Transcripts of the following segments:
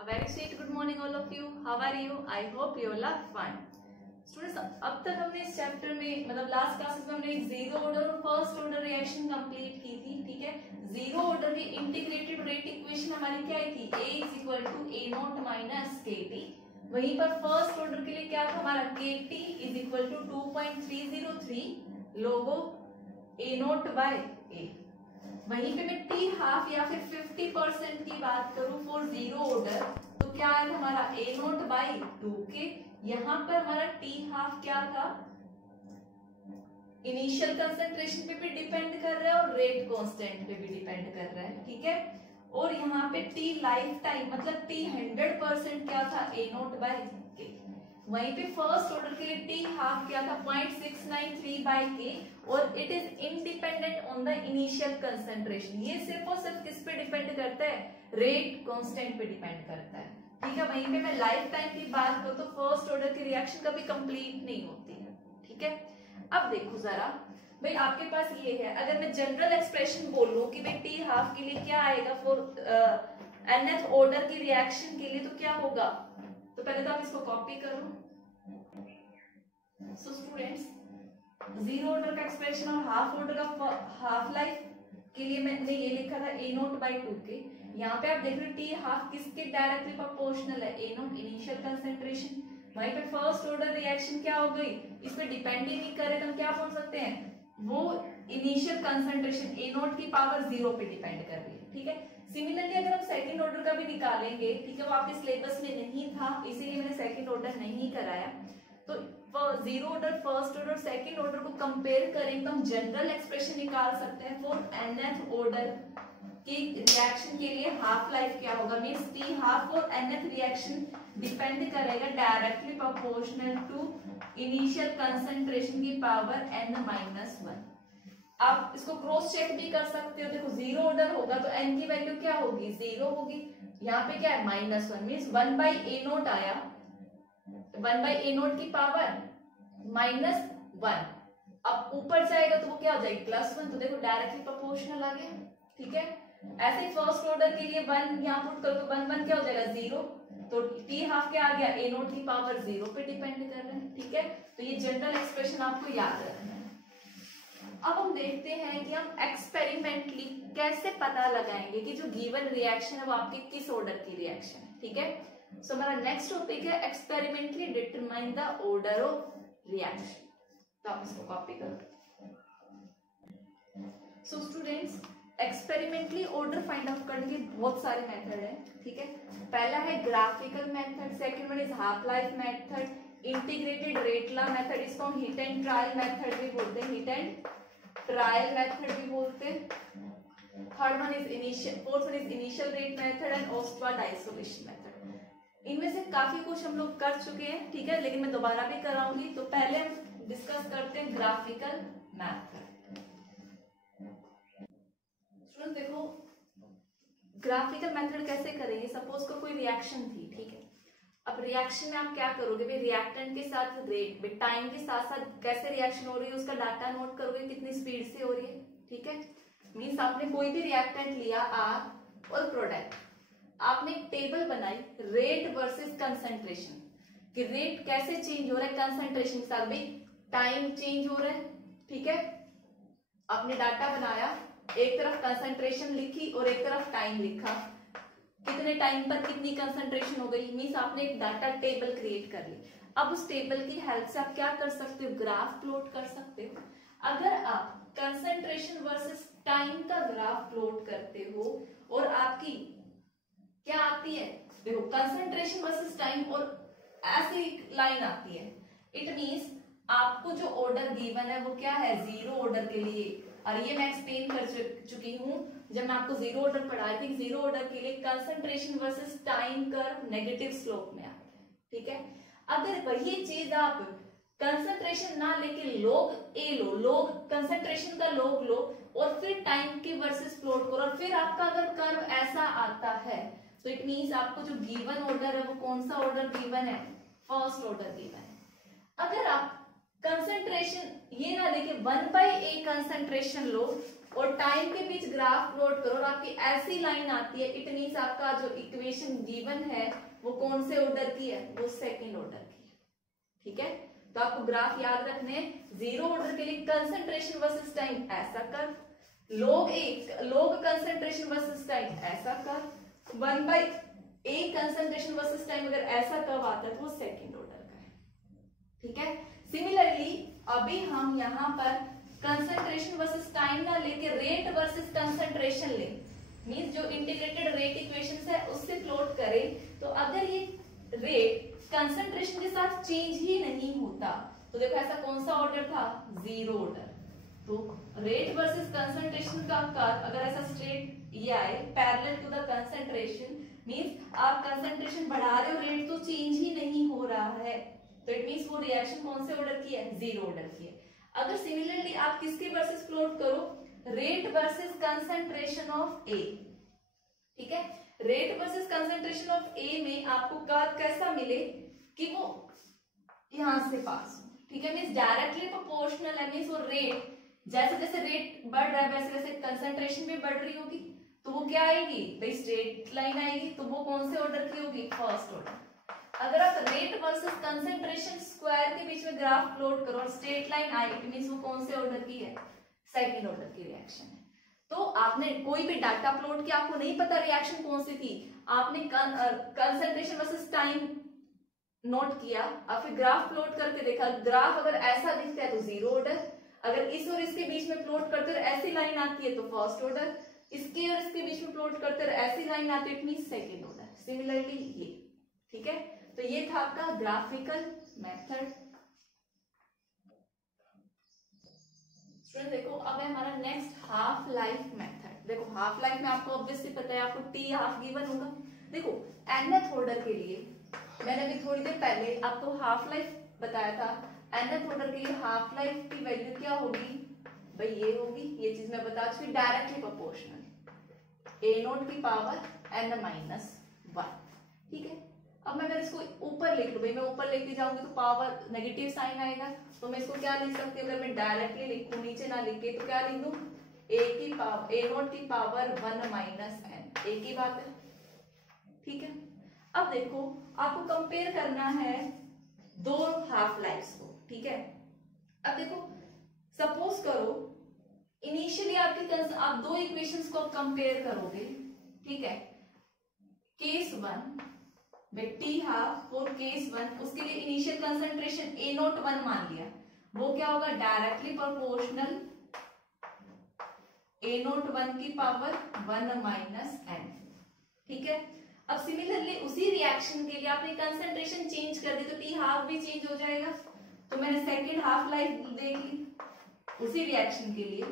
A very sweet good morning all of you. How are you? I hope you all are fine. Students, अब तक हमने इस chapter में मतलब last classes में हमने जीरो ऑर्डर और फर्स्ट ऑर्डर रिएक्शन कंप्लीट की थी. ठीक है, जीरो ऑर्डर की इंटीग्रेटेड रेट इक्वेशन हमारी क्या आई थी? A is equal to A naught minus k t. वहीं पर फर्स्ट ऑर्डर के लिए क्या था हमारा? K T is equal to 2.303 log A naught by A. वहीं पे मैं टी हाफ या फिर 50% की बात करूं फॉर जीरो ऑर्डर तो क्या है हमारा ए नॉट बाई 2k. यहाँ पर हमारा टी हाफ क्या था? इनिशियल कंसंट्रेशन पे भी डिपेंड कर रहा है और रेट कांस्टेंट पे भी डिपेंड कर रहा है. ठीक है, और यहाँ पे टी लाइफ टाइम मतलब टी 100% क्या था? ए नॉट बाई के. वहीं पे फर्स्ट ऑर्डर के लिए टी हाफ क्या था? 0.693 बाई के और it is independent on the initial concentration. ये सिर्फ और सिर्फ किस पे डिपेंड करता है? रेट कांस्टेंट पे डिपेंड करता है. ठीक है, वहीं पे मैं लाइफ टाइम की बात करूं तो फर्स्ट ऑर्डर की रिएक्शन कभी कंप्लीट नहीं होती है. ठीक है, अब देखो जरा भाई आपके पास ये है, अगर मैं जनरल एक्सप्रेशन बोलूं कि भाई टी हाफ के लिए क्या आएगा फॉर nth ऑर्डर की रिएक्शन के लिए तो क्या होगा? तो पहले तो आप इसको कॉपी करो. सो स्टूडेंट्स, जीरो ऑर्डर का एक्सप्रेशन और हाफ ऑर्डर का हाफ लाइफ के लिए मैंने ये लिखा था ए नॉट बाई 2k. यहाँ पे आप देख रहे हो टी हाफ किसके डायरेक्टली प्रोपोर्शनल है? ए नॉट इनिशियल कंसंट्रेशन. वहीं पे फर्स्ट ऑर्डर रिएक्शन क्या हो गई? इस पे डिपेंड ही नहीं करे तो हम क्या बोल सकते हैं? वो इनिशियल कंसंट्रेशन ए नॉट की पावर 0 पे डिपेंड कर रही है. ठीक है, सिमिलरली अगर हम सेकंड ऑर्डर का भी निकालेंगे, ठीक है, वो आपके सिलेबस में नहीं था इसीलिए मैंने सेकंड ऑर्डर नहीं कराया. तो zero order, first order, second order को कंपेयर करें तो हम जनरल एक्सप्रेशन निकाल सकते हैं फॉर nth ऑर्डर की रिएक्शन के लिए हाफ लाइफ क्या होगा? मींस टी हाफ और nth रिएक्शन डिपेंड करेगा directly proportional to initial concentration की पावर n-1. आप इसको क्रॉस चेक भी कर सकते हो. देखो जीरो ऑर्डर होगा तो n की वैल्यू क्या होगी? 0 होगी. यहाँ पे क्या है? -1 मींस 1 बाई ए नोट आया. 1 बाई ए नोट की पावर -1. अब ऊपर जाएगा तो वो क्या हो जाएगी? +1. तो देखो डायरेक्टली प्रोपोर्शनल आ गया. ठीक है, ऐसे फर्स्ट ऑर्डर के लिए 1 यहाँ पुट करो तो 1 क्या हो जाएगा? 0. तो टी हाफ क्या आ गया? ए नोट की पावर 0 पे डिपेंड कर रहे हैं. ठीक है, तो ये जनरल एक्सप्रेशन आपको याद रखना है. अब हम देखते हैं कि हम एक्सपेरिमेंटली कैसे पता लगाएंगे कि जो गिवन रिएक्शन है वो आपके किस ऑर्डर की रिएक्शन है. ठीक है, सो हमारा नेक्स्ट टॉपिक है experimentally determine the order of reaction. तो आप इसको कॉपी करो. So students, experimentally order find out करने के बहुत सारे मेथड हैं. ठीक है, पहला है graphical method, second one is half life method, integrated rate law method, इसको हम हिट एंड ट्रायल मेथड भी बोलते हैं, हिट एंड ट्रायल मेथड भी बोलते हैं. Third one is initial, fourth one is initial rate method and Ostwald isolation method. इनमें से काफी कुछ हम लोग कर चुके हैं. ठीक है, लेकिन मैं दोबारा भी कराऊंगी. तो पहले हम डिस्कस करते हैं ग्राफिकल मेथड. देखो ग्राफिकल मेथड कैसे करेंगे? सपोज को कोई रिएक्शन थी. ठीक है, अब रिएक्शन में आप क्या करोगे? भाई रिएक्टेंट के साथ रेट, टाइम के साथ साथ कैसे रिएक्शन हो रही है उसका डाटा नोट करोगे, कितनी स्पीड से हो रही है. ठीक है, मींस आपने कोई भी रिएक्टेंट लिया आर और प्रोडक्ट, आपने एक टेबल बनाई रेट वर्सेस कंसंट्रेशन कि रेट कैसे चेंज हो रहा है कंसंट्रेशन के साथ. भाई टाइम चेंज हो रहा है. ठीक है, आपने डाटा बनाया, एक तरफ कंसंट्रेशन लिखी और एक तरफ टाइम लिखा, कितने टाइम पर कितनी कंसंट्रेशन हो गई. मींस आपने एक डाटा टेबल क्रिएट कर ली. अब उस टेबल की हेल्प से आप क्या कर सकते हो? ग्राफ प्लॉट कर सकते हो. अगर आप कंसंट्रेशन वर्सेस टाइम का ग्राफ प्लॉट करते हो और आपकी क्या आती है? देखो कंसंट्रेशन वर्सेस टाइम और ऐसी लाइन आती है. इट मींस आपको जो ऑर्डर गिवन है वो क्या है? जीरो ऑर्डर के लिए. और ये मैं एक्सप्लेन कर चुकी हूँ जब मैं आपको जीरो ऑर्डर पढ़ाई थी. जीरो ऑर्डर के लिए concentration versus time curve negative slope में आता है. ठीक है, अगर वही चीज आप कंसंट्रेशन ना लेके लॉग ए लो, लॉग कंसंट्रेशन का लॉग लो और फिर टाइम के वर्सेस प्लॉट करो और फिर आपका अगर कर्व ऐसा आता है तो इट मींस आपको जो गिवन ऑर्डर है वो कौन सा ऑर्डर गिवन है? फर्स्ट ऑर्डर गिवन है. अगर आप कंसंट्रेशन ये ना लेके 1 बाई ए कंसंट्रेशन लो और टाइम के बीच ग्राफ प्लॉट करो और आपकी ऐसी लाइन आती है, इट मींस आपका जो इक्वेशन गिवन है वो कौन से ऑर्डर की है, वो सेकंड ऑर्डर की है। ठीक है, तो आपको ग्राफ याद रखने, जीरो ऑर्डर के लिए कंसंट्रेशन वर्सेस टाइम ऐसा कर, log कंसंट्रेशन वर्सेस टाइम ऐसा कर, 1/a कंसंट्रेशन वर्सेस टाइम अगर ऐसा कर्व आता है तो वो सेकंड ऑर्डर का है। ठीक है, सिमिलरली अभी हम यहाँ पर कंसंट्रेशन वर्सेस टाइम ना लेके रेट वर्सेस कंसंट्रेशन ले, मींस जो इंटीग्रेटेड रेट इक्वेशंस है उससे प्लॉट करें, तो अगर ये रेट कंसंट्रेशन के साथ चेंज ही नहीं होता तो देखो ऐसा कौन सा ऑर्डर था, जीरो ऑर्डर। तो रेट वर्सेस कंसंट्रेशन का कर्व अगर ऐसा स्ट्रेट ये आए parallel to the concentration, means आप कंसंट्रेशन बढ़ा रहे हो, रेट तो चेंज ही नहीं हो रहा है, तो इट मींस वो रिएक्शन कौन से ऑर्डर की है, जीरो ऑर्डर की है। अगर सिमिलरली आप किसके वर्सेस प्लॉट करो, रेट वर्सेस कंसंट्रेशन ऑफ ए, ठीक है, रेट वर्सेस कंसंट्रेशन ऑफ ए में आपको कर्व कैसा मिले कि वो यहां से पास हो, ठीक है, मींस डायरेक्टली प्रोपोर्शनल है, मींस वो रेट जैसे जैसे रेट बढ़ रहा है वैसे वैसे कंसंट्रेशन भी बढ़ रही होगी, तो वो क्या आएगी भाई, स्ट्रेट लाइन आएगी, तो वो कौन से ऑर्डर की होगी, फर्स्ट ऑर्डर। अगर आप रेट वर्सेस कंसंट्रेशन स्क्वायर के बीच में ग्राफ प्लॉट करो और straight line I, it means वो कौन से ऑर्डर की है, सेकंड ऑर्डर की रिएक्शन है। तो आपने कोई भी डाटा प्लॉट किया, आपको नहीं पता रिएक्शन कौन सी थी, आपने कंसंट्रेशन वर्सेस टाइम नोट किया, और फिर ग्राफ प्लॉट करके देखा, ग्राफ अगर ऐसा दिखता है तो जीरो ऑर्डर, अगर इस और इसके बीच में प्लॉट करते और ऐसी लाइन आती है तो फर्स्ट ऑर्डर, इसके और इसके बीच में प्लॉट करते और ऐसी लाइन आती है it means second order. Similarly ये, ठीक है, तो ये था आपका ग्राफिकल मेथड। स्टूडेंट देखो अब है हमारा नेक्स्ट हाफ लाइफ मेथड। देखो हाफ लाइफ में आपको ऑब्वियसली पता है, आपको टी हाफ गिवन होगा। देखो nth ऑर्डर के लिए मैंने अभी थोड़ी देर पहले आपको हाफ लाइफ बताया था, nth ऑर्डर के लिए हाफ लाइफ की वैल्यू क्या होगी भाई, ये होगी, ये चीज मैं बता चुकी, डायरेक्टली प्रोपोर्शनल ए नोट की पावर n-1। ठीक है, अब मैं अगर इसको ऊपर लिख लूं, भाई मैं ऊपर लेके जाऊंगी तो पावर नेगेटिव साइन आएगा, तो मैं इसको क्या लिख सकती हूँ, अगर मैं डायरेक्टली लिखूं नीचे ना लिख के तो क्या लिख दूं, ए नोट की पावर 1-n, एक ही बात है। ठीक है, अब देखो आपको कंपेयर करना है दो हाफ लाइफ्स को। ठीक है, अब देखो सपोज करो इनिशियली आप दो इक्वेशंस को कंपेयर करोगे। ठीक है, केस 1 टी हाफ और केस 1, उसके लिए इनिशियल कंसंट्रेशन A01 मान लिया, वो क्या होगा, डायरेक्टली प्रोपोर्शनल A01 की पावर 1-n। ठीक है, अब सिमिलरली उसी रिएक्शन के लिए आपने कंसंट्रेशन चेंज कर दी तो टी हाफ भी चेंज हो जाएगा, तो मैंने सेकेंड हाफ लाइफ देख ली उसी रिएक्शन के लिए।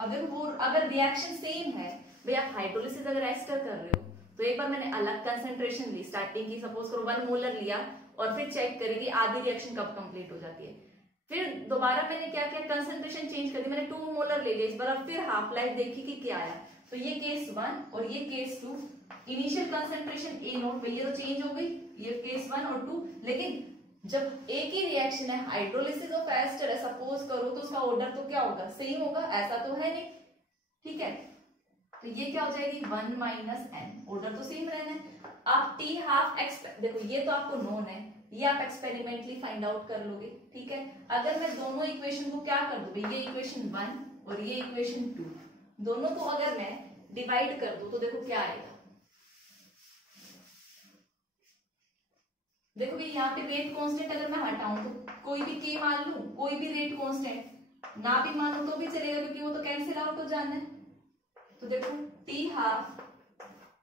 अगर वो अगर रिएक्शन सेम है, भाई आप हाइड्रोलिसिस अगर एस्टर कर रहे हो तो एक बार मैंने अलग कंसंट्रेशन ली, स्टार्टिंग की सपोज करो 1 मोलर लिया, और फिर चेक करें कि आधी रिएक्शन कब कंप्लीट हो जाती है, फिर दोबारा मैंने क्या किया, कंसंट्रेशन चेंज कर दी, मैंने 2 मोलर ले लिया इस बार, फिर हाफ लाइफ देखी कि क्या आया, तो ये केस 1 और ये केस 2, इनिशियल कंसंट्रेशन A0, ये तो चेंज हो गई, ये केस 1 और 2, लेकिन जब एक ही रिएक्शन है, हाइड्रोलिसिस ऑफ एस्टर है सपोज करो, तो उसका ऑर्डर तो क्या होगा, सेम होगा, ऐसा तो है नहीं। ठीक है, तो ये क्या हो जाएगी 1-n, ऑर्डर तो सेम रहना है। आप टी हाफ देखो ये तो आपको नोन है, ये आप एक्सपेरिमेंटली फाइंड आउट कर लोगे। ठीक है, अगर मैं दोनों इक्वेशन को क्या कर दूं, ये इक्वेशन 1 और ये इक्वेशन 2, दोनों को अगर मैं डिवाइड कर दूं तो देखो क्या आएगा, देखो भाई यहाँ पे रेट कांस्टेंट अगर मैं हटाऊं तो कोई भी के मान लूं, कोई भी रेट कांस्टेंट ना भी मानूं तो भी चलेगा, क्योंकि वो तो कैंसिल आउट हो जाना है। तो देखो T half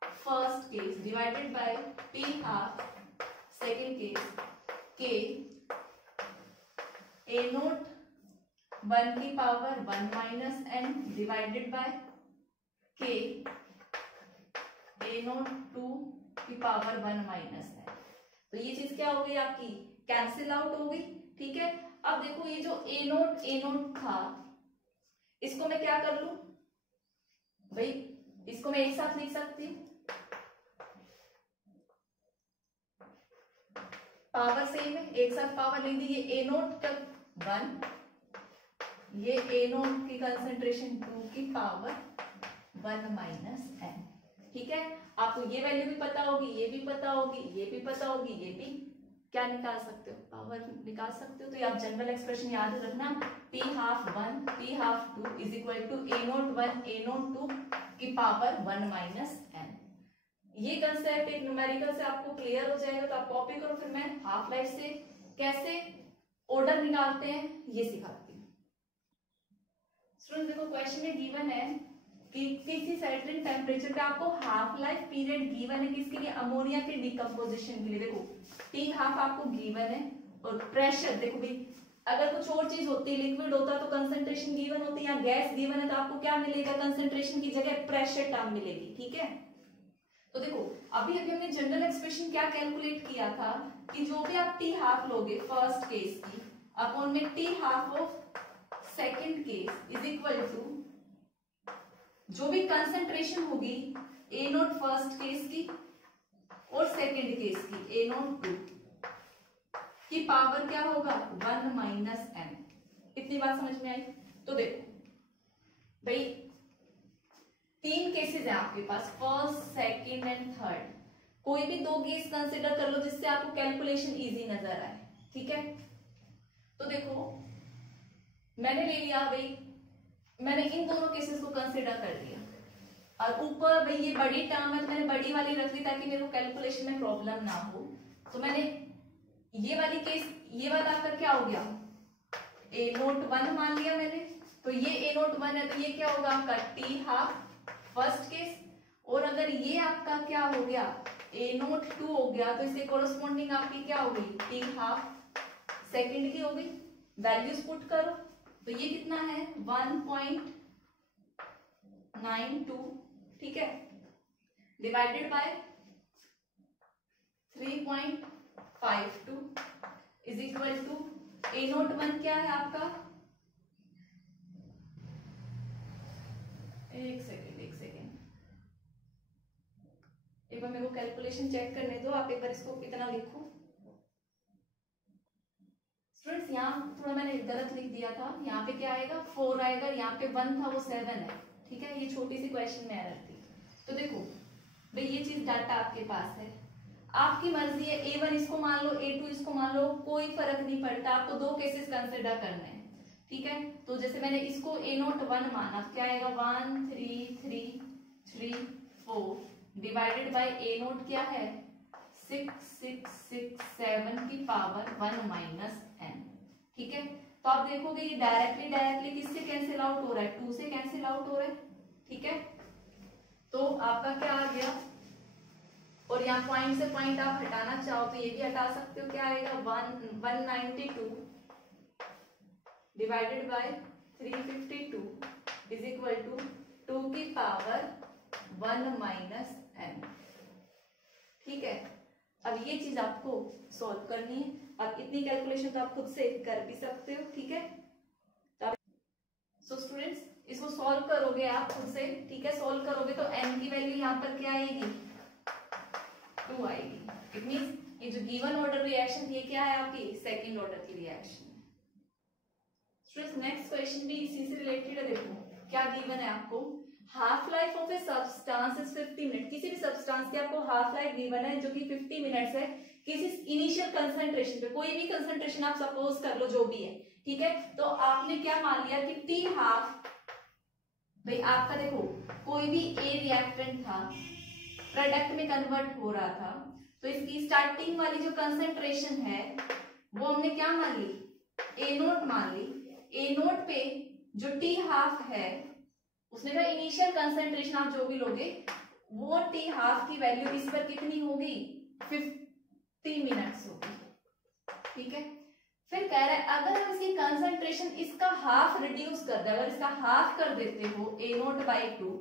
first case divided by T half second case, के A01 की पावर 1-n डिवाइडेड बाय के A02 की पावर 1-n, तो ये चीज क्या हो गई आपकी, कैंसिल आउट हो गई। ठीक है, अब देखो ये जो A0 था, इसको मैं क्या कर लूं भाई, इसको मैं एक साथ लिख सकती हूँ, पावर सेम है, एक साथ पावर लिख दी, ये A0 तक 1 ये ए नोट की कंसेंट्रेशन 2 की पावर 1 माइनस n। ठीक है, आपको ये वैल्यू भी पता होगी, ये भी पता होगी, ये भी पता होगी, ये भी क्या निकाल सकते हो, पावर निकाल सकते हो। तो ये आप जनरल एक्सप्रेशन याद रखना, t half 1 t half 2 is equal to a naught 1 a naught 2 की पावर 1 माइनस n। ये कंसेप्ट एक न्यूमेरिकल से आपको क्लियर हो जाएगा, तो आप कॉपी करो, फिर मैं हाफ लाइफ से कैसे ऑर्डर निकालते हैं ये सिखाती हूँ। स्टूडेंट देखो क्वेश्चन में गिवन है कि किसी सर्टेन टेम्परेचर पे आपको हाफ लाइफ पीरियड गिवन है किसके लिए, अमोनिया के डिकम्पोजिशन के लिए। देखो टी हाफ आपको गिवन है, और प्रेशर देखो भाई, अगर कुछ और चीज होती है, लिक्विड होता तो कंसंट्रेशन गिवन होती है, या गैस गिवन है तो आपको क्या मिलेगा, कंसंट्रेशन की जगह प्रेशर टर्म मिलेगी। ठीक है, तो देखो अभी अभी हमने जनरल एक्सप्रेशन क्या कैलकुलेट किया था कि जो भी आप टी हाफ लोगे फर्स्ट केस की अपॉन में T half of second case is equal to जो भी कंसंट्रेशन होगी ए नोट फर्स्ट केस की और सेकंड केस की ए नोट 2 की पावर क्या होगा 1 माइनस n। इतनी बात समझ में आई। तो देखो भाई 3 केसेस है आपके पास, फर्स्ट सेकंड एंड थर्ड। कोई भी 2 केस कंसिडर कर लो जिससे आपको कैलकुलेशन इजी नजर आए। ठीक है, तो देखो मैंने ले लिया भाई, मैंने इन दोनों केसेस को कंसिडर कर लिया, और ऊपर भाई ये बड़ी टर्म है तो मैंने बड़ी वाली रख ली ताकि मेरे को कैलकुलेशन में प्रॉब्लम ना हो। तो मैंने ये वाली केस, ये वाला आपका क्या हो गया ए नोट 1 मान लिया मैंने, तो ये ए नोट 1 है तो ये क्या होगा आपका टी हाफ फर्स्ट केस, और अगर ये आपका क्या हो गया ए नोट 2 हो गया तो इसे कोरस्पॉन्डिंग आपकी क्या हो गई टी हाफ सेकंड की हो गई। वैल्यूज पुट करो तो ये कितना है 1.92, ठीक है, divided by 3.52 is equal to A naught 1 क्या है आपका, एक सेकेंड एक बार मेरे को कैलकुलेशन चेक करने दो, आप एक बार इसको कितना लिखो। स्टूडेंट्स यहाँ थोड़ा मैंने गलत लिख दिया था, यहाँ पे क्या आएगा 4 आएगा, यहाँ पे 1 था वो 7 है। ठीक है, ये छोटी सी क्वेश्चन में एरर थी। तो देखो भाई ये चीज डाटा आपके पास है, आपकी मर्जी है A1 इसको मान लो A2 इसको मान लो, कोई फर्क नहीं पड़ता, आपको 2 केसेस कंसिडर करने हैं। ठीक है, तो जैसे मैंने इसको ए नोट 1 माना, क्या आएगा 1 3 3 3 4 डिवाइडेड बाय ए नोट क्या है 6 6 6 7 की पावर 1 माइनस n। ठीक है, तो आप देखोगे ये डायरेक्टली किससे कैंसिल आउट हो रहा है, 2 से कैंसिल आउट हो रहा है। ठीक है, तो आपका क्या आ गया, और यहाँ पॉइंट से पॉइंट आप हटाना चाहो तो ये भी हटा सकते हो, क्या आएगा 192 divided by 352 is equal to 2 की पावर 1 माइनस n। ठीक है, अब ये चीज आपको सॉल्व करनी है, अब इतनी कैलकुलेशन तो आप खुद से कर भी सकते हो। ठीक है, सो स्टूडेंट्स इसको सॉल्व करोगे आप खुद से। ठीक है, सॉल्व करोगे तो n की वैल्यू यहाँ पर क्या आएगी 2 आएगी। इट मींस ये जो गिवन ऑर्डर रिएक्शन ये क्या है आपकी सेकंड ऑर्डर की रिएक्शन। स्टूडेंट्स नेक्स्ट क्वेश्चन भी इसी से रिलेटेड है। देखो क्या गिवन है आपको, half life of a substance is 50 minute. किसी भी सब्सटेंस की आपको हाफ लाइफ गिवन है जो कि 50 मिनट्स है, किसी इनिशियल कंसंट्रेशन पे, कोई भी कंसंट्रेशन आप सपोज कर लो जो भी है। ठीक है, तो आपने क्या मान लिया कि टी हाफ, भाई आपका देखो कोई भी ए रिएक्टेंट था प्रोडक्ट में कन्वर्ट हो रहा था, तो इसकी स्टार्टिंग वाली जो कंसंट्रेशन है वो हमने क्या मान ली ए नोट मान ली। ए नोट पे जो टी हाफ है उसने कहा इनिशियल कंसंट्रेशन आप जो भी लोगे वो टी हाफ की वैल्यू इस पर कितनी होगी 50 मिनट्स होगी। ठीक है, फिर कह रहा है अगर हम इसकी कंसंट्रेशन इसका हाफ रिड्यूस कर दे, अगर इसका हाफ कर देते हो ए नोट बाई 2,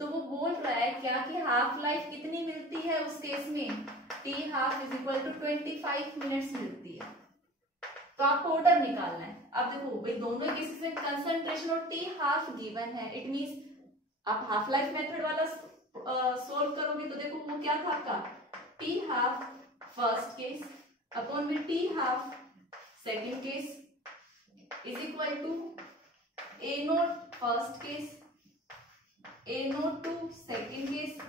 तो वो बोल रहा है क्या कि हाफ लाइफ कितनी मिलती है उस केस में T half is equal to 25 minutes मिलती है। तो आपको ऑर्डर निकालना है। अब देखो भाई दोनों केसेस में कंसंट्रेशन और टी हाफ गिवन है, इट मींस आप हाफ लाइफ मेथड वाला सोल्व करोगे तो देखो वो क्या था आपका T half first case upon में T half second case is equal to A naught first case, A naught to second case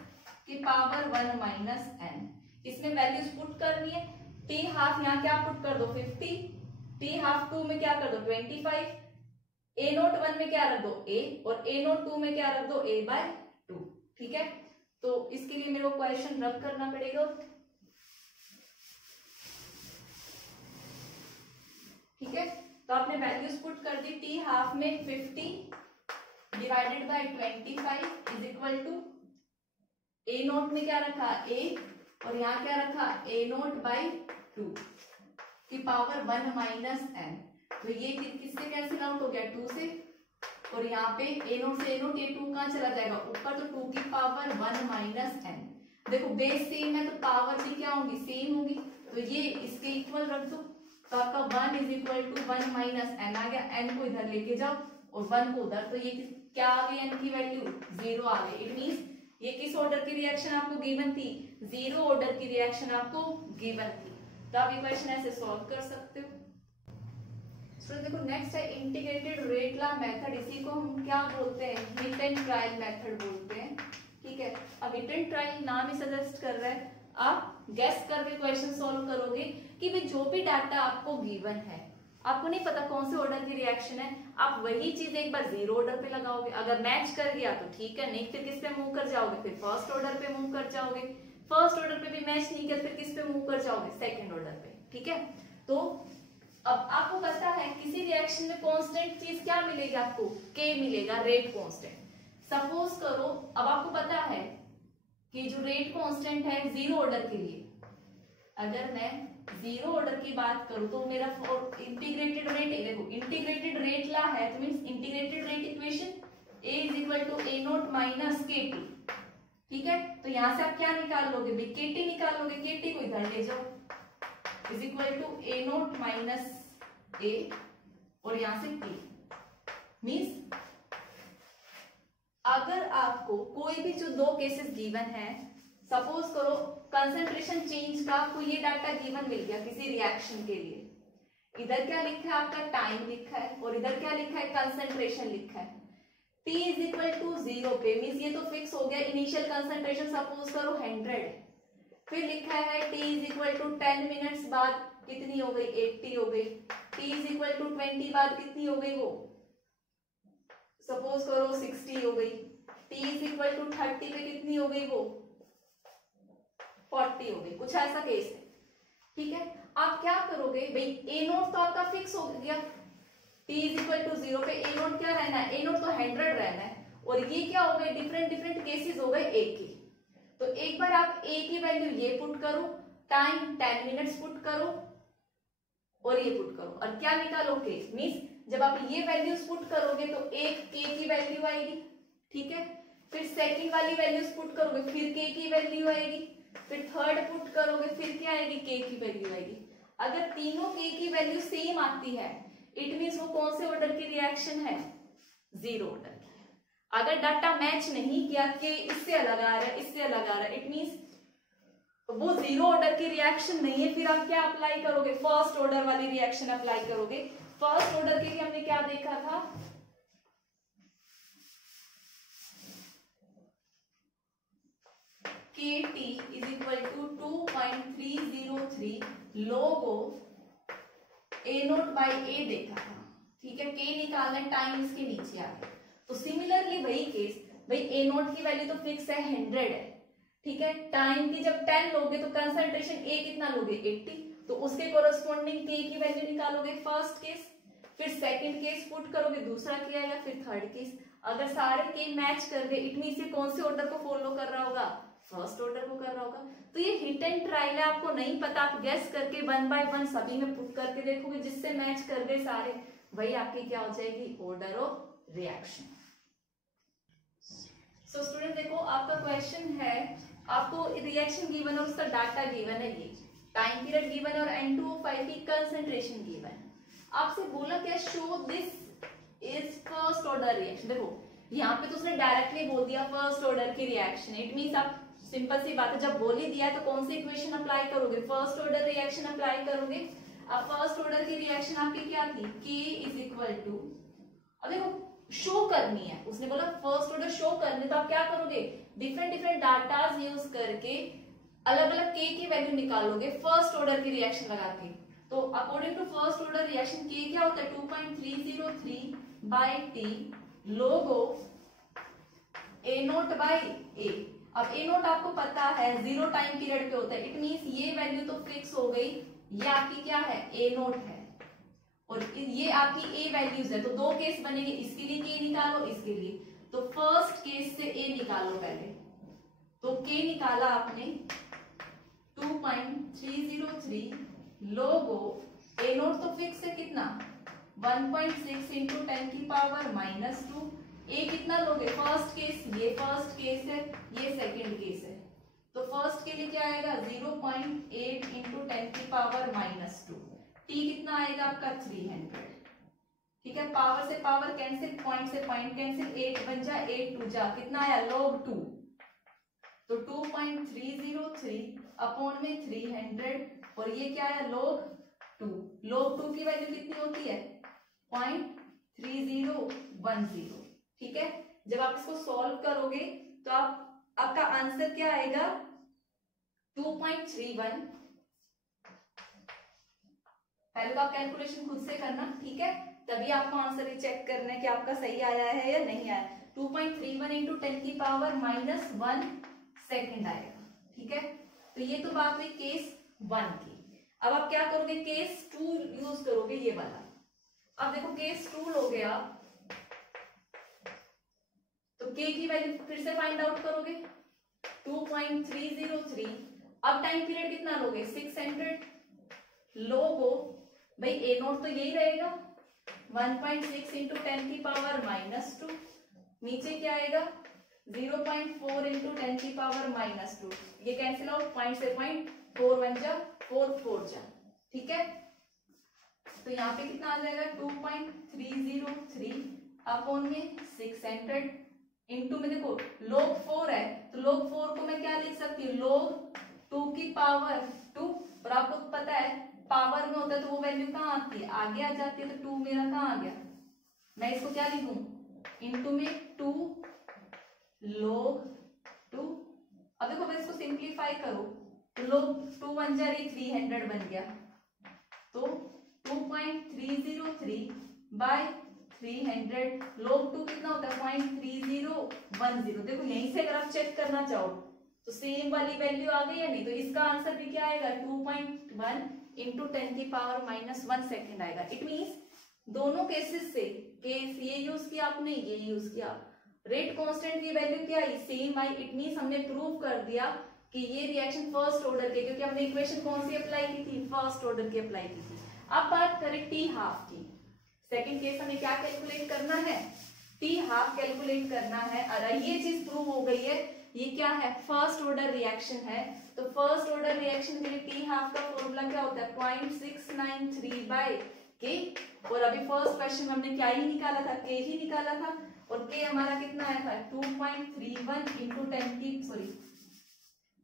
की पावर 1 माइनस एन। इसमें वैल्यूज पुट करनी है। टी हाफ यहाँ क्या पुट कर दो 50, टी हाफ 2 में क्या कर दो 25, ए नोट 1 में क्या रख दो ए, और ए नोट 2 में क्या रख दो a बाय 2। ठीक है, तो इसके लिए मेरे को क्वेश्चन रब करना पड़ेगा। ठीक है, तो आपने वैल्यूज पुट कर दी। टी हाफ में 50 divided by 25 is equal to A naught में क्या रखा a, और यहाँ क्या रखा ए नोट बाई 2 की पावर 1 माइनस एन। तो ये किससे कैंसिल आउट हो गया 2 से, और यहाँ पे ए नोट से ए नोट, ये 2 कहाँ चला जाएगा ऊपर, तो 2 की पावर 1 माइनस एन। देखो बेस सेम है तो पावर भी क्या होगी सेम होगी, तो ये इसके इक्वल रख दो। तो आपका 1 is equal to 1 minus N आ गया। एन को इधर लेके जाओ और 1 को उधर, तो ये क्या आ गई एन की वैल्यू 0 आ गई। इट मीन्स ये किस ऑर्डर की रिएक्शन आपको गिवन थी, 0 ऑर्डर की रिएक्शन आपको गिवन थी। तो आप ये क्वेश्चन ऐसे सॉल्व कर सकते हो। तो देखो नेक्स्ट है इंटीग्रेटेड रेट लॉ मेथड। इसी को हम क्या बोलते हैं, हिट एंड ट्रायल मेथड बोलते हैं। ठीक है, अब हिट एंड ट्रायल नाम ही सजेस्ट कर रहा है, आप गेस करके क्वेश्चन सॉल्व करोगे कि भाई जो भी डाटा आपको गिवन है, आपको नहीं पता कौन से ऑर्डर की रिएक्शन है, आप वही चीज एक बार 0 ऑर्डर पे लगाओगे। अगर मैच कर गया तो ठीक है, नहीं फिर किस पे मूव कर जाओगे, फिर फर्स्ट ऑर्डर पे मूव कर जाओगे। फर्स्ट ऑर्डर पे भी मैच नहीं किया फिर किस पे मूव कर जाओगे, सेकंड ऑर्डर पे। ठीक है, तो अब आपको पता है किसी रिएक्शन में कांस्टेंट चीज क्या मिलेगी आपको, के मिलेगा, रेट कांस्टेंट। सपोज करो अब आपको पता है कि जो रेट कांस्टेंट है 0 ऑर्डर के लिए, अगर मैं 0 ऑर्डर की बात करूं तो मेरा इंटीग्रेटेड रेट, देखो इंटीग्रेटेड रेट ला है तो means integrated rate equation a is equal to A naught minus k t. ठीक है, तो यहां से आप क्या निकाल लोगे भाई, के टी निकाल लोगे, के टी को इधर ले जाओ, is equal to A naught minus A और यहां से टी। मींस अगर आपको कोई भी जो 2 केसेस गिवन है, सपोज करो कंसंट्रेशन चेंज का आपको ये डाटा गिवन मिल गया किसी रिएक्शन के लिए, इधर क्या लिखा है आपका टाइम लिखा है और इधर क्या लिखा है कंसंट्रेशन लिखा है। T इज इक्वल टू 0 पे मींस ये तो फिक्स हो गया, इनिशियल कंसंट्रेशन सपोज करो 100, फिर लिखा है T is equal to 10 minutes बाद कितनी हो गई 80 हो गई, T इज इक्वल टू 20 बाद कितनी हो गई वो सपोज करो 60 हो गई, T इज इक्वल टू 30 पे कितनी हो गई वो 40 हो गई, कुछ ऐसा केस है। ठीक है, आप क्या करोगे भाई, ए नोट तो आपका फिक्स हो गया, T इज इक्वल टू 0 पे ए नोट क्या रहना है, ए नोट तो 100 रहना है, और ये क्या हो गए डिफरेंट केसेस हो गए ए के। तो एक बार आप ए की वैल्यू ये पुट करो, टाइम 10 मिनट्स पुट करो और ये पुट करो, और क्या निकालो के, मींस जब आप ये वैल्यूज पुट करोगे तो एक के की वैल्यू आएगी। ठीक है, फिर सेकंड वाली वैल्यूज पुट करोगे फिर के की वैल्यू आएगी, फिर थर्ड पुट करोगे फिर क्या आएगी के की वैल्यू आएगी। अगर तीनों के की वैल्यू सेम आती है इट मींस वो कौन से ऑर्डर की रिएक्शन है, 0 ऑर्डर की। अगर डाटा मैच नहीं किया कि इससे अलग आ रहा है इससे अलग आ रहा है, इट मींस वो 0 ऑर्डर की रिएक्शन नहीं है। फिर आप क्या अप्लाई करोगे, फर्स्ट ऑर्डर वाली रिएक्शन अप्लाई करोगे। फर्स्ट ऑर्डर के लिए हमने क्या देखा था, KT is equal to 2.303 log of A naught by A देखा था। ठीक है, के निकालना है, टाइम इसके नीचे आ गया। तो सिमिलरली वही केस, भाई ए नोट की वैल्यू तो फिक्स है 100 है। ठीक है, टाइम की जब 10 लोगे तो कंसंट्रेशन ए कितना लोगे 80, तो उसके कोरस्पॉन्डिंग के की वैल्यू निकालोगे फर्स्ट केस, फिर सेकंड केस पुट करोगे, दूसरा किया या फिर थर्ड केस। अगर सारे के मैच कर गए इट मींस ये कौन से ऑर्डर को फॉलो कर रहा होगा, फर्स्ट ऑर्डर को कर रहा होगा। तो ये हिट एंड ट्रायल है, आपको नहीं पता, आप गेस करके 1 बाय 1 सभी में पुट करके देखोगे, जिससे मैच कर गए सारे वही आपकी क्या हो जाएगी order of reaction. So student देखो आपका क्वेश्चन है, आपको रिएक्शन गिवन और उसका डाटा गिवन है, ये टाइम पीरियड गिवन है और N2O5 की कंसंट्रेशन गिवन है। आपसे बोला क्या, show this is first order reaction. देखो यहाँ पे तो उसने डायरेक्टली बोल दिया फर्स्ट ऑर्डर की रिएक्शन, इट मींस आप सिंपल सी बात है, जब बोल ही दिया है तो कौन सी इक्वेशन अप्लाई करोगे, फर्स्ट ऑर्डर रिएक्शन अप्लाई करोगे। अब फर्स्ट ऑर्डर की रिएक्शन आपकी क्या थी, K इज इक्वल टू, अब देखो शो करनी है, उसने बोला फर्स्ट ऑर्डर शो करनी, तो आप क्या करोगे, डिफरेंट डिफरेंट डाटाज यूज करके अलग अलग के की वैल्यू निकालोगे फर्स्ट ऑर्डर की रिएक्शन लगा के। तो according to first order reaction के क्या होता है 2.303 by T log of A naught by A. अब ए नोट आपको पता है 0 टाइम पीरियड पे होता है, इट मींस ये वैल्यू तो फिक्स हो गई, ये आपकी क्या है ए नोट है और ये आपकी ए वैल्यूज है। तो दो केस बनेंगे, इसके लिए के निकालो, इसके लिए। तो फर्स्ट केस से ए निकालो पहले, तो के निकाला आपने 2.303 लोगो ए नोट तो फिक्स है कितना 1.6 इंटू 10 की पावर -2। ए कितना लोगे, फर्स्ट केस, ये फर्स्ट केस है, ये सेकंड केस है, तो फर्स्ट के लिए क्या आएगा 0.8 इंटू 10 की पावर -2। टी कितना आएगा आपका 300। ठीक है, पावर से पावर कैंसिल, पॉइंट से पॉइंट कैंसिल, 8 बन जा 8 2 जा, कितना आया log 2। तो 2.303 अपॉन में 300 और ये क्या है log 2। log 2 की वैल्यू कितनी होती है 0.3010। ठीक है, जब आप इसको सॉल्व करोगे तो आपका आंसर क्या आएगा 2.31। पहले तो आप कैलकुलेशन खुद से करना, ठीक है, तभी आपको आंसर ही चेक करना है कि आपका सही आया है या नहीं आया। 2.31 इंटू 10 की पावर -1 सेकेंड आएगा। ठीक है, तो ये तो बात हुई केस 1 की। अब आप क्या करोगे, केस 2 यूज करोगे, ये वाला। अब देखो केस 2 लोगे आप, तो के की वैल्यू फिर से फाइंड आउट करोगे 2.303। अब टाइम पीरियड कितना लोगे 600 लोगो भाई ए नोट तो यही रहेगा 1.6 इंटू 10 की पावर -2, नीचे क्या आएगा 0.4 इंटू 10 की पावर -2, ये कैंसिल आउट, पॉइंट से पॉइंट 4 1 जा 4 4 जा। ठीक है, तो यहाँ पे कितना आ जाएगा 2.303 अपॉन में 600 इंटू में देखो log 4 है, तो log 4 को मैं क्या लिख सकती हूँ log 2 की पावर 2, और आपको पता है पावर में होता है तो वो वैल्यू कहाँ आती है, आगे आ जाती है, तो 2 मेरा कहाँ आ गया, मैं इसको क्या लिखूं इंटू में 2 log 2। अब देखो मैं इसको सिंप्लीफाई करो तो log 2 1 जा रही 300 बन गया, तो 2.303 बाय 300 log 2 कितना होता है 0.3010। देखो यहीं से अगर आप चेक करना चाहो तो सेम वाली वैल्यू आ गई या नहीं, तो इसका आंसर भी क्या आएगा 2.1 इंटू 10 की पावर -1 सेकेंड आएगा। इट मींस दोनों केसेस से, केस ये यूज किया आपने, ये यूज किया, रेट कांस्टेंट की वैल्यू क्या आई सेम आई। इट मींस हमने प्रूव कर दिया कि ये रिएक्शन फर्स्ट ऑर्डर के, क्योंकि हमने इक्वेशन कौन सी अप्लाई की थी फर्स्ट ऑर्डर की अप्लाई की थी। अब बात करें टी हाफ की, सेकंड केस हमें क्या कैलकुलेट करना है टी हाफ कैलकुलेट करना है। अगर ये चीज प्रूव हो गई है, ये क्या है फर्स्ट ऑर्डर रिएक्शन है, तो फर्स्ट ऑर्डर रिएक्शन के लिए टी हाफ का फॉर्मूला क्या होता है 0.693 बाय के, और अभी फर्स्ट क्वेश्चन हमने क्या ही निकाला था के ही निकाला था, और के हमारा कितना आया था 2.31 इंटू 10 की सॉरी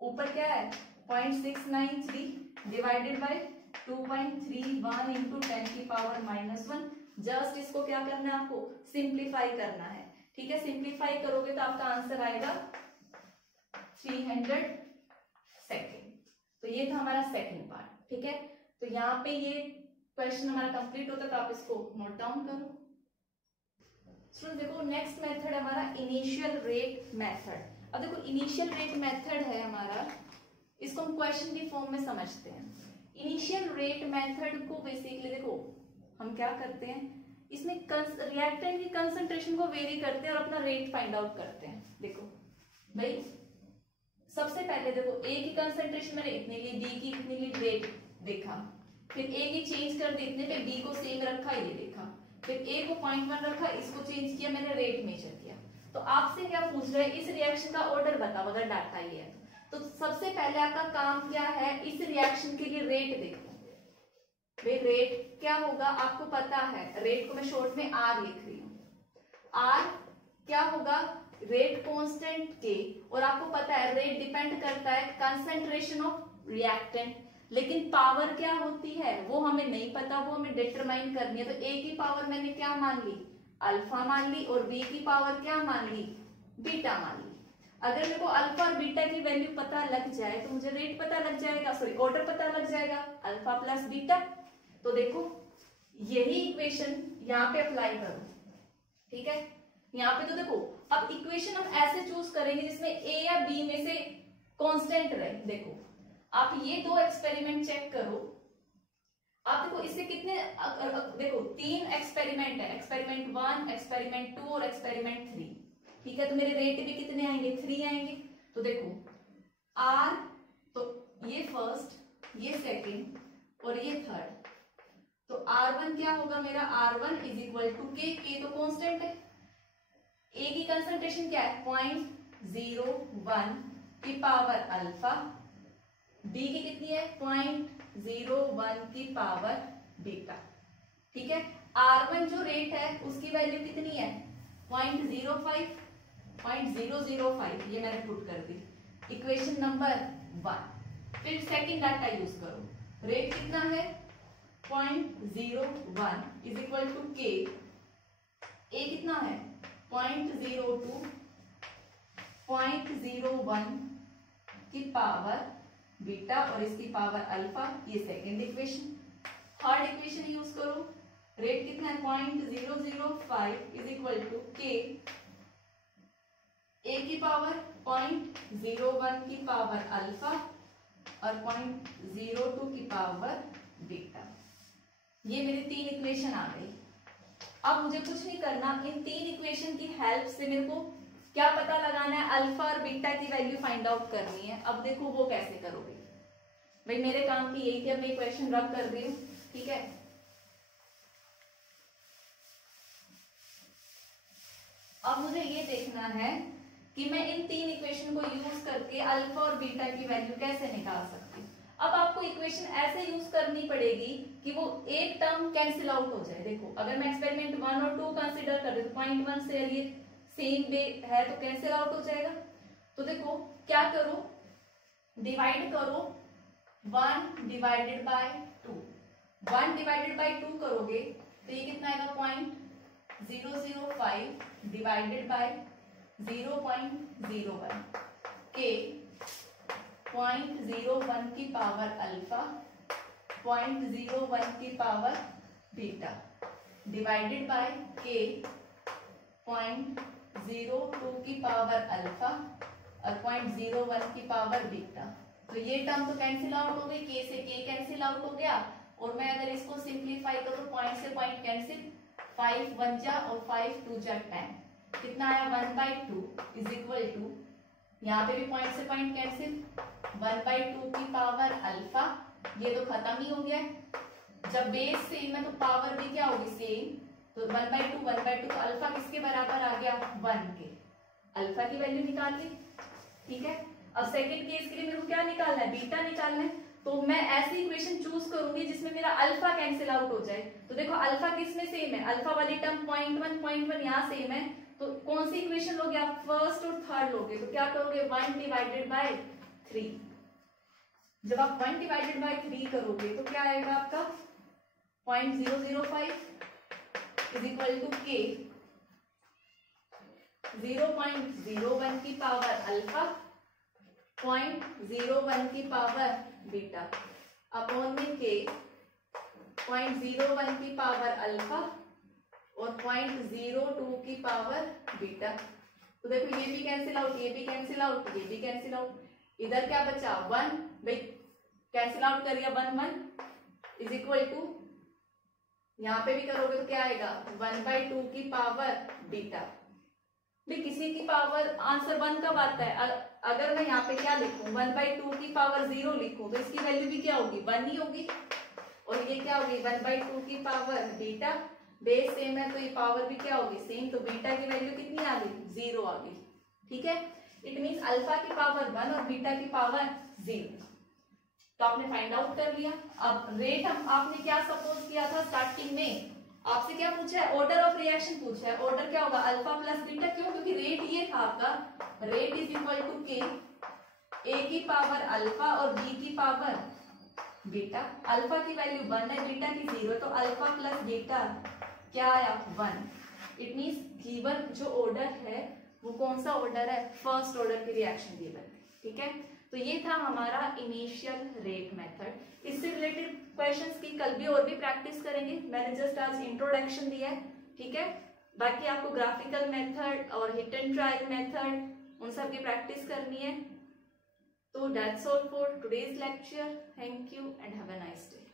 ऊपर क्या है 0.693 डिवाइडेड बाय 2.31 इंटू 10 की पावर -1। जस्ट इसको क्या करना है आपको सिंप्लीफाई करना है। ठीक है, सिंप्लीफाई करोगे तो आपका आंसर आएगा 300 सेकेंड। तो ये था हमारा सेकंड पार्ट। ठीक है, तो यहाँ पे ये क्वेश्चन हमारा कंप्लीट होता है, तो आप इसको नोट डाउन करो। स्टूडेंट देखो नेक्स्ट मेथड हमारा इनिशियल रेट मेथड। अब देखो इनिशियल रेट मेथड है हमारा, इसको हम क्वेश्चन की फॉर्म में समझते हैं। इनिशियल रेट मेथड को बेसिकली देखो हम क्या करते हैं, इसमें रिएक्टेंट की कंसंट्रेशन को वेरी करते हैं और अपना रेट फाइंड आउट करते हैं। देखो भाई सबसे पहले देखो ए की कंसंट्रेशन मैंने इतने ली, बी की इतनी ली, रेट देखा, फिर ए की चेंज कर दी इतने पे, बी को सेम रखा ये देखा, फिर ए को 0.1 रखा, इसको चेंज किया मैंने, रेट मेजर किया। तो आपसे क्या पूछ रहे हैं इस रिएक्शन का ऑर्डर बताओ, अगर डाटा ये है तो सबसे पहले आपका काम क्या है इस रिएक्शन के लिए रेट देखो। भाई रेट क्या होगा आपको पता है, रेट को मैं शॉर्ट में आर लिख रही हूँ। आर क्या होगा रेट कांस्टेंट के, और आपको पता है रेट डिपेंड करता है कंसंट्रेशन ऑफ रिएक्टेंट, लेकिन पावर क्या होती है वो हमें नहीं पता, वो हमें डिटरमाइन करनी है। तो ए की पावर मैंने क्या मान ली अल्फा मान ली और बी की पावर क्या मान ली, बीटा मान ली। अगर मेरे को अल्फा और बीटा की वैल्यू पता लग जाए तो मुझे रेट पता लग जाएगा, सॉरी ऑर्डर पता लग जाएगा, अल्फा प्लस बीटा। तो देखो यही इक्वेशन यहाँ पे अप्लाई करो, ठीक है। यहाँ पे तो देखो अब इक्वेशन हम ऐसे चूज करेंगे जिसमें ए या बी में से कांस्टेंट रहे। देखो आप ये दो एक्सपेरिमेंट चेक करो, आप देखो इससे कितने देखो 3 एक्सपेरिमेंट है, एक्सपेरिमेंट 1, एक्सपेरिमेंट 2 और एक्सपेरिमेंट 3, ठीक है। तो मेरे रेट भी कितने आएंगे, 3 आएंगे। तो देखो आर, तो ये फर्स्ट, ये सेकंड और ये थर्ड, तो R1 क्या होगा मेरा, R1 इज इक्वल टू के तो कांस्टेंट है, ए की कंसंट्रेशन क्या है 0.01 की पावर अल्फा, बी की कितनी है 0.01 की पावर बीटा, ठीक है। R1 जो रेट है उसकी वैल्यू कितनी है 0.05, ये मैंने पुट कर दी, इक्वेशन नंबर 1। फिर सेकंड डाटा यूज करो, रेट कितना है 0.01 इज इक्वल टू के, ए कितना है 0.02, 0.01 की पावर बीटा और इसकी पावर अल्फा, ये second equation. Third equation use करो, रेट कितना है 0.005 इज इक्वल टू के, ए की पावर 0.01 की पावर अल्फा और 0.02 की पावर बीटा। ये मेरी 3 इक्वेशन आ गई। अब मुझे कुछ नहीं करना, इन 3 इक्वेशन की हेल्प से मेरे को क्या पता लगाना है, अल्फा और बीटा की वैल्यू फाइंड आउट करनी है। अब देखो वो कैसे करोगे, भाई मेरे काम की यही थी, अब मैं इक्वेशन रब कर दी हूं, ठीक है। अब मुझे ये देखना है कि मैं इन 3 इक्वेशन को यूज करके अल्फा और बीटा की वैल्यू कैसे निकाल सकती हूँ। अब आपको इक्वेशन ऐसे यूज करनी पड़ेगी कि वो एक टर्म कैंसिल आउट हो जाए। देखो अगर मैं एक्सपेरिमेंट 1 और 2 कंसीडर कर रही हूँ, 0.1 से ये सेम है तो कैंसिल आउट हो जाएगा। तो देखो क्या करो, डिवाइड करो 1 डिवाइडेड बाय 2, 1 डिवाइडेड बाय 2 करोगे तो ये कितना आएगा 0.005 डिवाइडेड बाय 0.01 के 0.01 की पावर अल्फा, 0.01 की पावर बीटा डिवाइडेड बाय के 0.02 की पावर अल्फा और 0.01 की पावर बीटा। तो ये टर्म तो कैंसिल आउट हो गई, के से के कैंसिल आउट हो गया, और मैं अगर इसको सिंप्लीफाई करूं पॉइंट से पॉइंट कैंसिल, 5 1 जा और 5 2 जा 10, कितना आया 1/2 इज इक्वल टू, यहाँ पे भी पॉइंट से पॉइंट कैंसिल, 1/2 की पावर अल्फा, ये तो खत्म ही हो गया। जब बेस सेम है तो पावर भी क्या होगी सेम, तो 1/2 तो अल्फा किसके बराबर आ गया 1 के, अल्फा की वैल्यू निकाल ली, ठीक है। अब सेकंड केस के लिए मेरे को क्या निकालना है, बीटा निकालना है। तो मैं ऐसी इक्वेशन चूज करूंगी जिसमें मेरा अल्फा कैंसिल आउट हो जाए। तो देखो अल्फा किसमें सेम है, अल्फा वाली टर्म 0.1 यहाँ सेम है, तो कौन सी इक्वेशन लोगे आप, फर्स्ट और थर्ड लोगे। तो क्या करोगे 1 डिवाइडेड बाय 3, जब आप 1 डिवाइडेड बाय 3 करोगे तो क्या आएगा आपका 0.005 इज इक्वल टू के 0.01 की पावर अल्फा, 0.01 की पावर बीटा अपॉन में के 0.01 की पावर अल्फा और 0.02 की पावर बीटा। तो देखो ये भी कैंसिल आउट, ये भी कैंसिल आउट, ये भी कैंसिल आउट, इधर क्या बचा 1, भाई कैंसिल आउट कर दिया 1 1 इज इक्वल टू, यहाँ पे भी करोगे तो क्या आएगा 1/2 की पावर बीटा। भाई किसी की पावर आंसर 1 कब आता है, अगर मैं यहाँ पे क्या लिखूं 1/2 की पावर 0 लिखूं तो इसकी वैल्यू भी क्या होगी 1 ही होगी, और ये क्या होगी 1/2 की पावर बीटा, बेस सेम है तो ये पावर भी क्या होगी सेम, तो बीटा की वैल्यू कितनी आ गई 0 आ गई, ठीक है। इट मींस अल्फा की पावर 1 और बीटा की पावर 0, तो आपने फाइंड आउट कर लिया। अब रेट आपने क्या सपोज किया था स्टार्टिंग में, आपसे क्या पूछा है ऑर्डर ऑफ रिएक्शन पूछा है, ऑर्डर क्या होगा अल्फा प्लस बीटा, क्यों, क्योंकि रेट ये था आपका, रेट इज इक्वल टू के ए की पावर अल्फा और बी की पावर बीटा। अल्फा की वैल्यू 1 है, बीटा की 0, तो अल्फा प्लस बीटा क्या आया 1, इट मीन्स गिवन जो ऑर्डर है वो कौन सा ऑर्डर है, फर्स्ट ऑर्डर के रिएक्शन गिवन है, ठीक है। तो ये था हमारा इनिशियल रेट मेथड। इससे रिलेटेड क्वेश्चंस की कल भी और भी प्रैक्टिस करेंगे, मैंने जस्ट आज इंट्रोडक्शन दिया है, ठीक है। बाकी आपको ग्राफिकल मेथड और हिट एंड ट्रायल मेथड उन सब की प्रैक्टिस करनी है। तो that's all for today's lecture. Thank you and have a nice day.